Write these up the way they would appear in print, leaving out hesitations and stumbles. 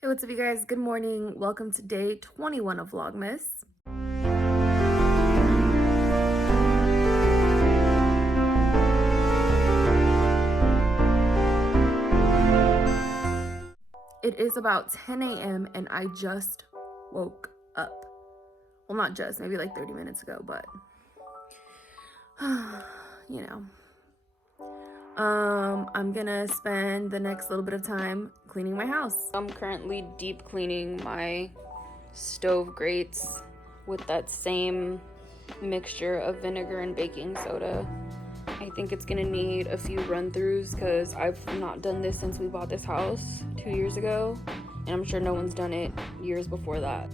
Hey, what's up, you guys? Good morning. Welcome to day 21 of Vlogmas. It is about 10 a.m. and I just woke up. Well, not just, maybe like 30 minutes ago, but you know. I'm gonna spend the next little bit of time cleaning my house. I'm currently deep cleaning my stove grates with that same mixture of vinegar and baking soda. I think it's gonna need a few run-throughs because I've not done this since we bought this house 2 years ago, and I'm sure no one's done it years before that.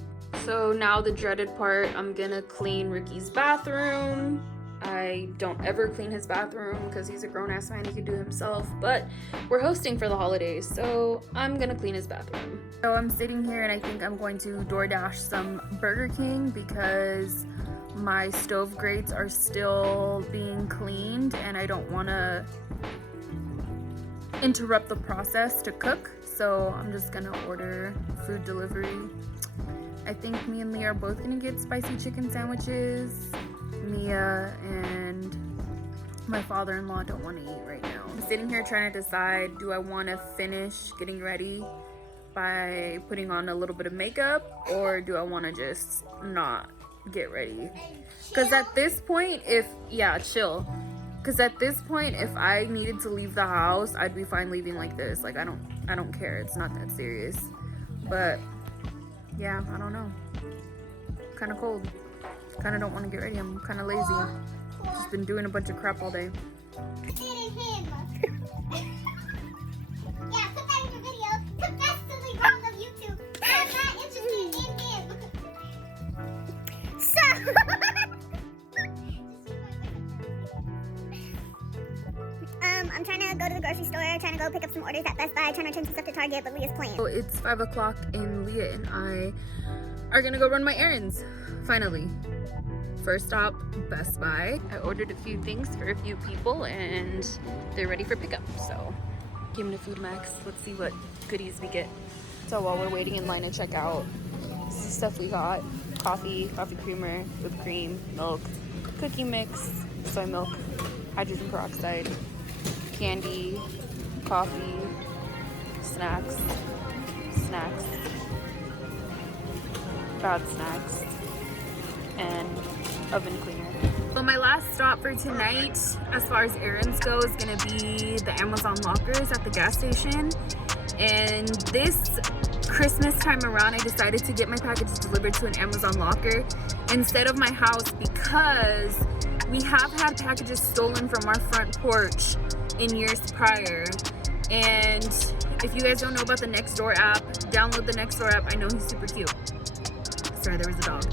So now the dreaded part, I'm gonna clean Ricky's bathroom. I don't ever clean his bathroom because he's a grown-ass man, he can do it himself, but we're hosting for the holidays, so I'm gonna clean his bathroom. So I'm sitting here and I think I'm going to DoorDash some Burger King because my stove grates are still being cleaned and I don't want to interrupt the process to cook, so I'm just gonna order food delivery. I think me and Leah are both gonna get spicy chicken sandwiches. Mia and my father-in-law don't want to eat right now. I'm sitting here trying to decide, do I want to finish getting ready by putting on a little bit of makeup, or do I want to just not get ready? Because at this point, chill. Because at this point, if I needed to leave the house, I'd be fine leaving like this. Like, I don't care. It's not that serious. But yeah, I don't know. Kind of cold. Kind of don't want to get ready. I'm kind of lazy. Just been doing a bunch of crap all day. Yeah, put that in the video. Confess to the girls of YouTube. I'm not interested in him. So, I'm trying to go to the grocery store, trying to go pick up some orders at Best Buy, trying to return some stuff to Target, but Leah's playing. So it's 5 o'clock and Leah and I are gonna go run my errands. Finally. First stop, Best Buy. I ordered a few things for a few people and they're ready for pickup, so came to Food Max. Let's see what goodies we get. So while we're waiting in line to check out, this is the stuff we got. Coffee creamer, whipped cream, milk, cookie mix, soy milk, hydrogen peroxide, candy, coffee, snacks, bad snacks, and oven cleaner. So my last stop for tonight, as far as errands go, is gonna be the Amazon lockers at the gas station. And this Christmas time around, I decided to get my packages delivered to an Amazon locker instead of my house because we have had packages stolen from our front porch in years prior. And if you guys don't know about the Nextdoor app, download the Nextdoor app. I know he's super cute. Sorry, there was a dog.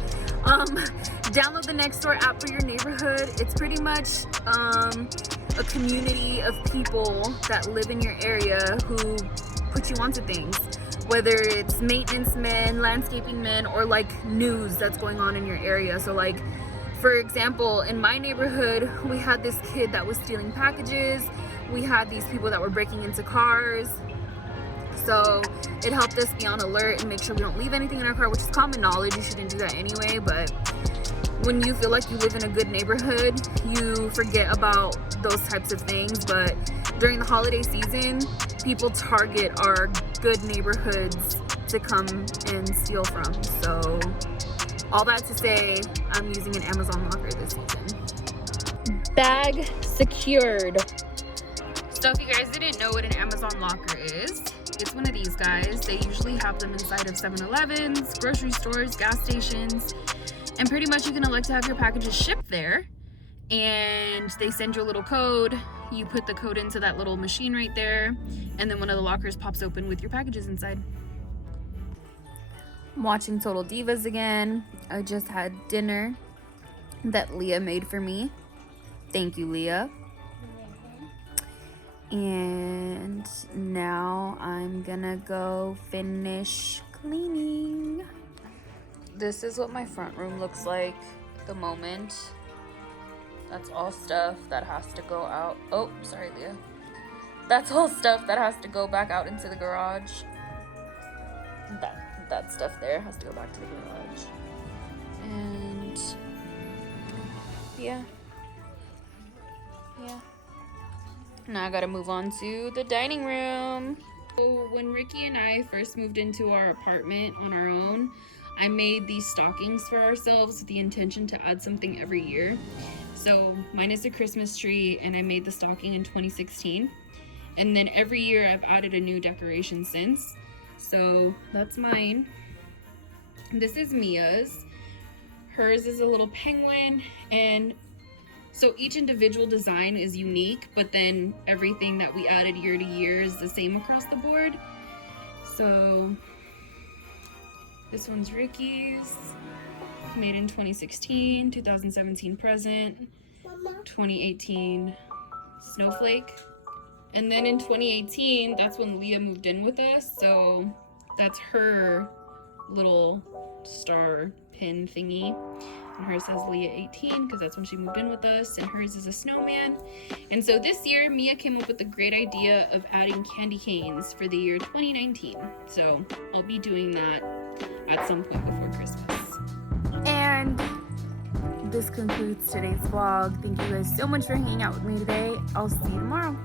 Download the Nextdoor app for your neighborhood. It's pretty much a community of people that live in your area who put you onto things, whether it's maintenance men, landscaping men, or like news that's going on in your area. So like, for example, in my neighborhood, we had this kid that was stealing packages. We had these people that were breaking into cars. So it helped us be on alert and make sure we don't leave anything in our car, which is common knowledge. You shouldn't do that anyway, but when you feel like you live in a good neighborhood, you forget about those types of things. But during the holiday season, people target our good neighborhoods to come and steal from. So all that to say, I'm using an Amazon locker this season. Bag secured. So if you guys didn't know what an Amazon locker is, it's one of these guys. They usually have them inside of 7-Elevens, grocery stores, gas stations, and pretty much you can elect to have your packages shipped there, and they send you a little code. You put the code into that little machine right there, and then one of the lockers pops open with your packages inside. I'm watching Total Divas again. I just had dinner that Leah made for me. Thank you, Leah. And now I'm gonna go finish cleaning. This is what my front room looks like at the moment. That's all stuff that has to go out. Oh, sorry, Leah. That's all stuff that has to go back out into the garage. that stuff there has to go back to the garage. And yeah. Now I gotta move on to the dining room. So when Ricky and I first moved into our apartment on our own, I made these stockings for ourselves with the intention to add something every year. So mine is a Christmas tree, and I made the stocking in 2016. And then every year I've added a new decoration since. So that's mine. This is Mia's. Hers is a little penguin, and so each individual design is unique, but then everything that we added year to year is the same across the board. So this one's Ricky's, made in 2016, 2017 present, 2018 snowflake. And then in 2018, that's when Leah moved in with us, so that's her little star pin thingy. And hers says Leah 18 because that's when she moved in with us, and hers is a snowman. And so this year Mia came up with the great idea of adding candy canes for the year 2019. So I'll be doing that at some point before Christmas. And this concludes today's vlog. Thank you guys so much for hanging out with me today. I'll see you tomorrow.